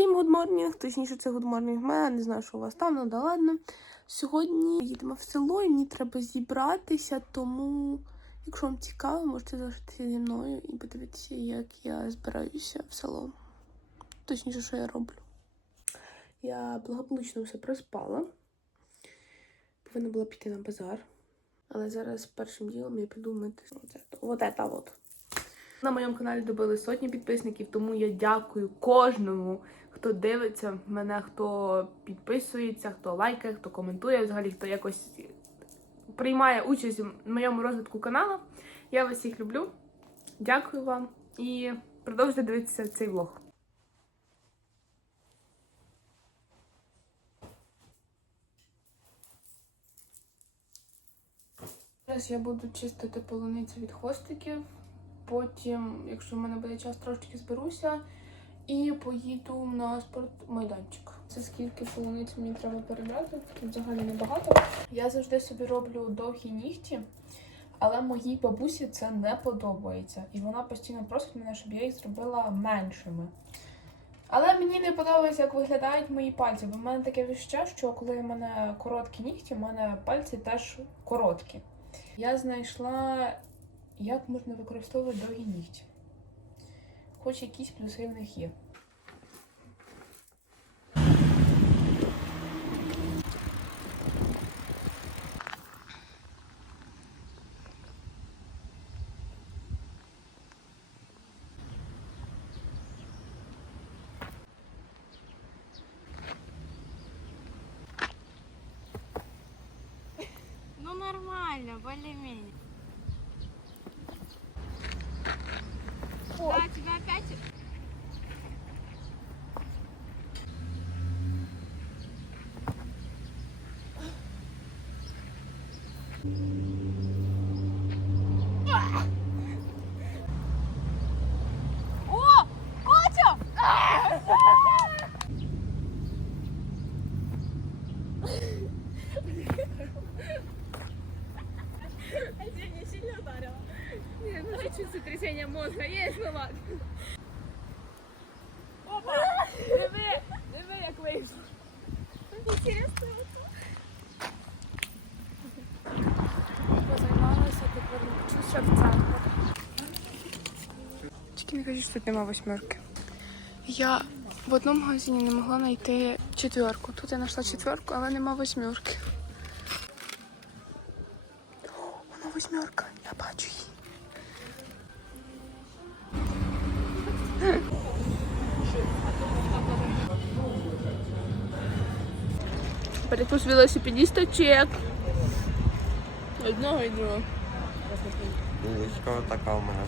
Всім гудморнінг, точніше, це гудморнінг мене, не знаю, що у вас там, ну да ладно. Сьогодні їдемо в село і мені треба зібратися, тому, якщо вам цікаво, можете залишитися зі мною і подивитися, як я збираюся в село. Точніше, що я роблю. Я благополучно все проспала. Повинна була піти на базар. Але зараз першим ділом я піду мити оце, от це от. На моєму каналі добили сотні підписників, тому я дякую кожному, хто дивиться мене, хто підписується, хто лайкає, хто коментує, взагалі хто якось приймає участь в моєму розвитку каналу. Я вас всіх люблю. Дякую вам і продовжуйте дивитися цей влог. Зараз я буду чистити полуницю від хвостиків. Потім, якщо в мене буде час, трошки зберуся і поїду на спортмайданчик. Це скільки полуниць мені треба перебрати, тут взагалі небагато. Я завжди собі роблю довгі нігті, але моїй бабусі це не подобається. І вона постійно просить мене, щоб я їх зробила меншими. Але мені не подобається, як виглядають мої пальці. Бо в мене таке відчуття, що коли в мене короткі нігті, в мене пальці теж короткі. Я знайшла як можна використовувати довгі нігті. Хоч якісь плюси в них є. Ну нормально, более-менее. О! А тебя не сильно ударила? Нет, ну чуть сотрясение мозга, есть, ладно. Опа! Диви, диви, як вийшло. Інтересно, вчуся в. Тільки не кажіть, що тут нема восьмерки. Я в одному магазині не могла знайти четверку. Тут я знайшла четверку, але нема восьмерки. Вона восьмерка, я бачу її. Перекус велосипедиста чек. Одного і другого. Булочка така у мене.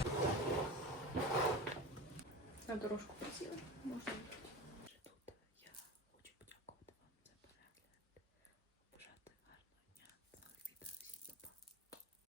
На дорожку присіли. Можна